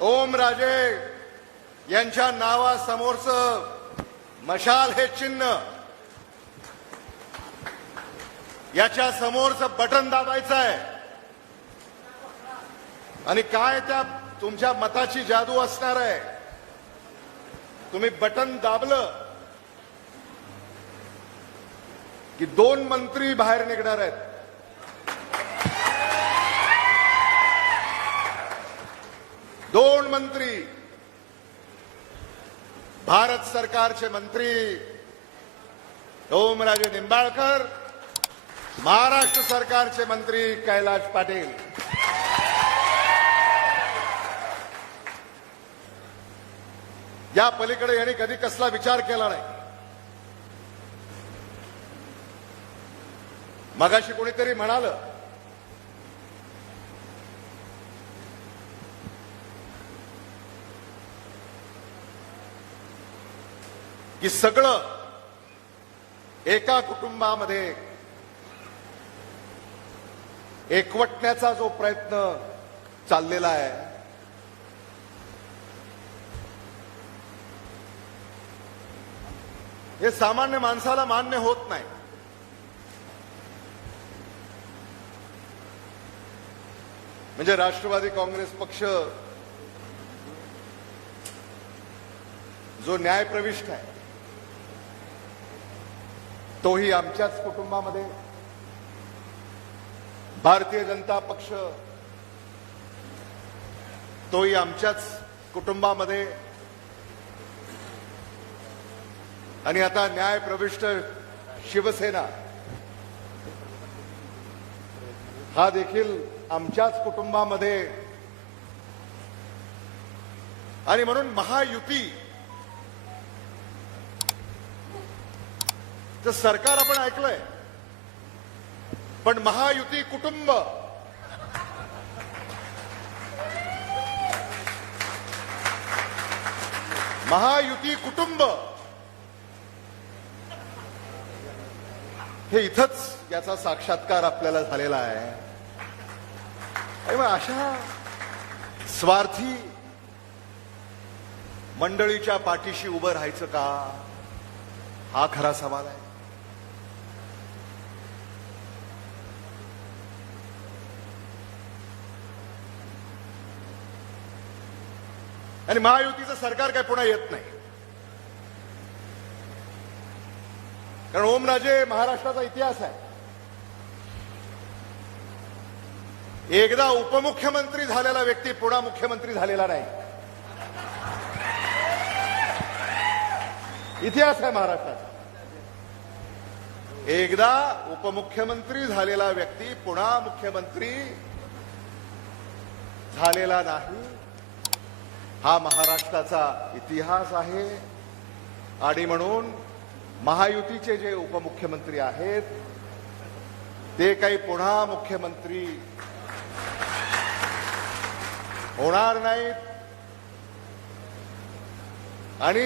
ओमराजे यांच्या नावासमोरचं मशाल हे चिन्ह, याच्या समोरचं बटन दाबायचं आहे. आणि काय त्या तुमच्या मताची जादू असणार आहे. तुम्ही बटन दाबलं की 2 मंत्री बाहेर निघणार आहेत. दोन मंत्री, भारत सरकारचे मंत्री ओमराजे निंबाळकर, महाराष्ट्र सरकारचे मंत्री कैलाश पाटील. या पलीकडे यांनी कधी कसला विचार केला नाही. मगाशी कोणीतरी म्हणालं की सगळं एका कुटुंबामध्ये एकवटण्याचा जो प्रयत्न चाललेला आहे, हे सामान्य माणसाला मान्य होत नाही. म्हणजे राष्ट्रवादी काँग्रेस पक्ष जो न्यायप्रविष्ट आहे तोही आमच्याच कुटुंबामध्ये, भारतीय जनता पक्ष तोही आमच्याच कुटुंबामध्ये, आणि आता न्यायप्रविष्ट शिवसेना हा देखील आमच्याच कुटुंबामध्ये. आणि म्हणून महायुती तर सरकार आपण ऐकलंय, पण महायुती कुटुंब, महायुती कुटुंब हे इथंच याचा साक्षात्कार आपल्याला झालेला आहे. आणि मग अशा स्वार्थी मंडळीच्या पाठीशी उभं राहायचं का, हा खरा सवाल आहे. आणि महायुतीचं सरकार काय पुन्हा येत नाही, कारण ओमराजे महाराष्ट्राचा इतिहास आहे. एकदा उपमुख्यमंत्री झालेला व्यक्ती पुन्हा मुख्यमंत्री झालेला नाही. इतिहास आहे महाराष्ट्राचा. एकदा उपमुख्यमंत्री झालेला व्यक्ती पुन्हा मुख्यमंत्री झालेला नाही. हा महाराष्ट्राचा इतिहास आहे. आणि म्हणून महायुतीचे जे उपमुख्यमंत्री आहेत ते काही पुन्हा मुख्यमंत्री होणार नाहीत. आणि